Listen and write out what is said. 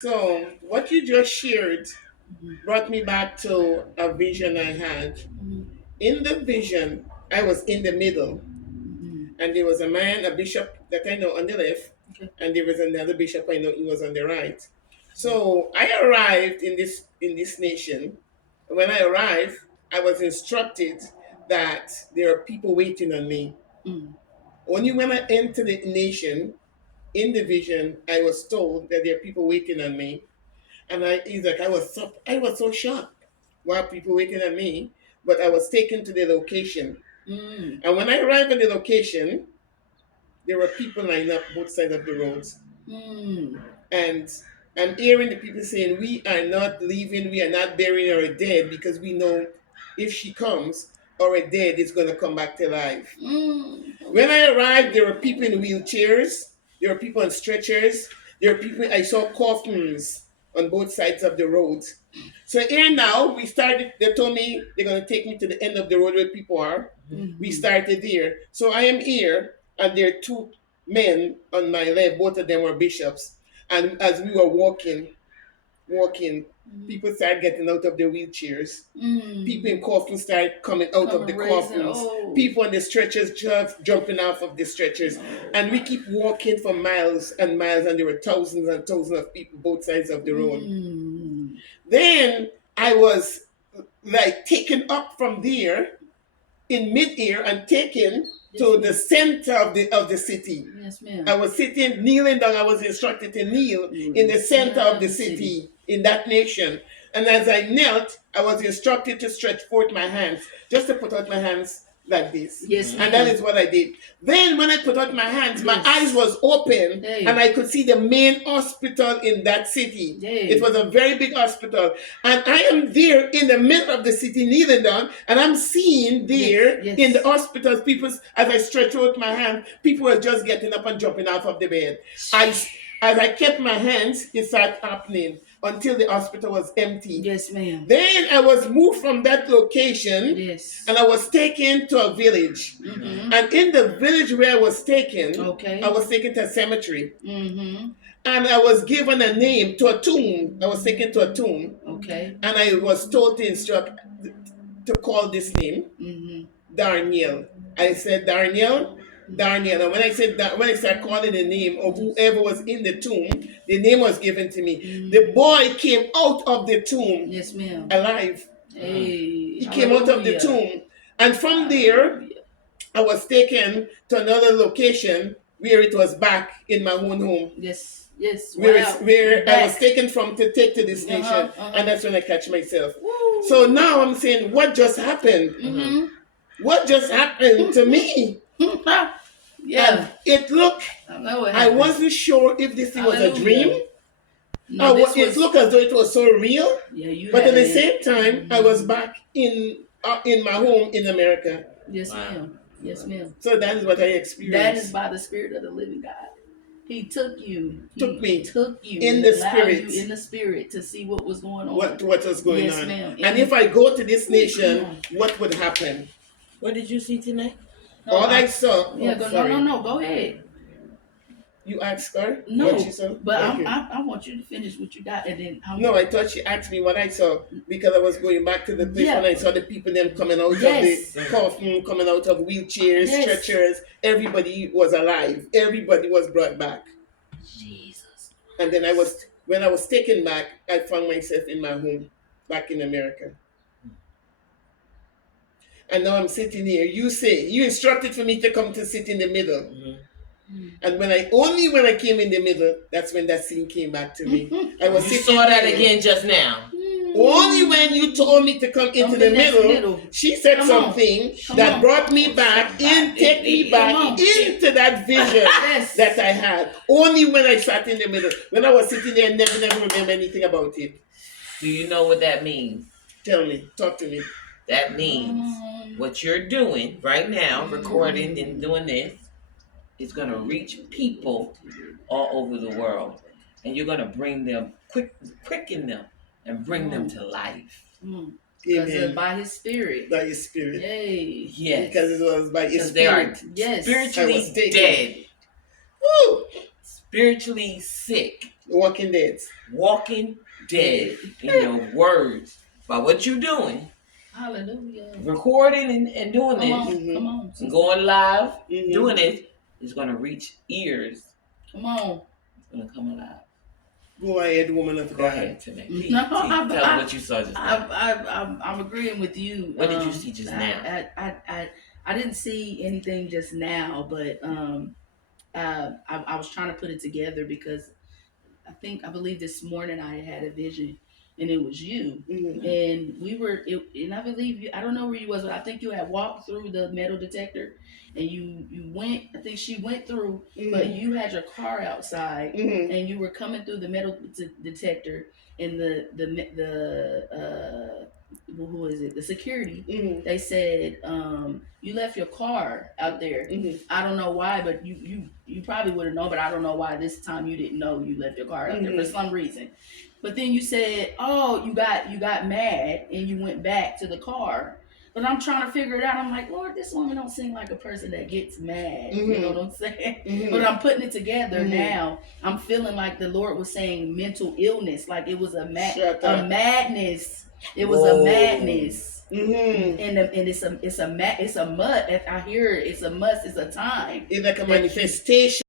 So, what you just shared Mhm. brought me back to a vision I had. Mhm. In the vision, I was in the middle, Mhm. and there was a man, a bishop that I know on the left, Okay. and there was another bishop I know he was on the right. Mhm. So I arrived in this nation. When I arrived, I was instructed that there are people waiting on me. Mm. Only when I entered the nation in the vision, I was told that there are people waiting on me. And he's like, I was so shocked. Why are people waiting on me? But I was taken to the location. Mm. And when I arrived at the location, there were people lined up both sides of the roads. Mm. And I'm hearing the people saying, we are not leaving, we are not burying our dead because we know if she comes, our dead is going to come back to life. Mm. When I arrived, there were people in wheelchairs, there were people on stretchers, there were people, I saw coffins on both sides of the road. So here now, they told me they're going to take me to the end of the road where people are. We Mhm. started there. So I am here, and there are two men on my left, both of them were bishops. And as we were walking, Mhm. people started getting out of their wheelchairs. People in Mm. coffins started coming out of the Coming raising. coffins. Oh. People on the stretchers just jumping off of the stretchers. Oh And we God. keep walking for miles and miles, and there were thousands and thousands of people both sides of the road. Mm. Then I was like taken up from there in midair and taken Yes, to the ma'am. center of the city. Yes, I ma'am. was sitting, kneeling down. I was instructed to kneel You were in in the the center center of of the the city. city in that nation. And as I knelt, I was instructed to stretch forth my hands, just to put out my hands like this. Yes, And that ma'am. is what I did. Then when I put out my hands, my eyes Yes. was open and Hey. I could see the main hospital in that city. It Hey. was a very big hospital. And I am there in the middle of the city, kneeling down, and I'm seeing Yes. there in the Yes. hospitals, people, as I stretch out my hand, people were just getting up and jumping off of the bed. I, as I kept my hands, it started happening until the hospital was empty. Yes, ma'am. Then I was moved from that location Yes. and I was taken to a village. Mm-hmm. And in the village where I was taken, I Okay. was taken to a cemetery. Mm-hmm. And I was given a name to a tomb. I was taken to a tomb. Okay. And I was told to instruct to call this name Mm-hmm. Darniel. I said Darniel, Darniel. And when I said that, when I started calling the name of Yes. whoever was in the tomb, the name was given to me. The Mm. boy came out of the tomb Yes, ma'am. alive. Hey. He came out of the Hallelujah. tomb. And from there, Hallelujah. I was taken to another location where it was back in my own home. Yes. Yes. Where Wow. You're I was back. taken from to take to this Uh-huh. nation, and Uh-huh. that's when I catch myself. So Woo. now I'm saying, what just happened? Mm-hmm. What just happened to me? Yeah. And it looked, I know what I happened. wasn't sure if this thing was a dream. Hallelujah. No, this It was. looked as though it was so real, Yeah, you but had at the it. same time, I was back in my home in America. Yes, ma'am. Yes, ma'am. So that is what I That is experienced. by the Spirit of the living God. He took you. Took He me took you in and the allowed spirit. you in the spirit to see what was going on. What was going Yes, on? ma'am. And if I go to this Ooh, come nation, on. what would happen? What did you see tonight? No, All I saw. yeah, Oh, no, sorry. no. Go ahead. You asked her what she No, saw? but Okay. I want you to finish what you got, and then No, I thought she asked me what I saw because I was going back to the place Yeah. when I saw the people them coming out Yes. of the coffin, coming out of wheelchairs, Yes. stretchers. Everybody was alive. Everybody was brought back. Jesus. And then when I was taken back, I found myself in my home back in America. And now I'm sitting here. You instructed for me to come to sit in the middle. And when I came in the middle, that's when that scene came back to me. I was You sitting saw that there. again just now. Only when you told me to come into the middle, she said Come on. something Come that on. brought me back take me Come back on. into that vision Yes. that I had. Only when I sat in the middle. When I was sitting there, I never remember anything about it. Do you know what that means? Tell me, talk to me. That means what you're doing right now, recording and doing this, is going to reach people all over the world. And you're going to bring them, quicken them, and bring them to life. Because Amen. by His Spirit. By His Spirit. Yay. Yes. Because it was by His Because they are Spirit. Yes. spiritually I was taken. dead, Woo! spiritually sick, Walking Dead. Walking dead in your words by what you're doing. Hallelujah. Recording and doing Come this. on, Mhm. come on. And going live, Mhm. doing it is going to reach ears. Come on. It's going to come alive. Go ahead, woman of Go God. ahead, Tinay. No, Tell them what you saw just now. I'm agreeing with you. What did you see just now? I didn't see anything just now, but I was trying to put it together because I believe this morning I had a vision, and it was you, Mhm. and and I believe you. I don't know where you was, but I think you had walked through the metal detector, and you went. I think she went through, but you had your car outside, Mhm. and you were coming through the metal detector, and who is it? The security. Mhm. They said you left your car out there. Mhm. I don't know why, but you probably would have known, but I don't know why this time you didn't know you left your car out there for some reason. But then you said, "Oh, you got mad and you went back to the car." But I'm trying to figure it out. I'm like, Lord, this woman don't seem like a person that gets mad. You know what I'm saying? Mhm. But I'm putting it together now. I'm feeling like the Lord was saying mental illness, like it was a madness. It was a madness. Mhm. And it's a must. I hear it. It's a must. It's a time. It's like a manifestation.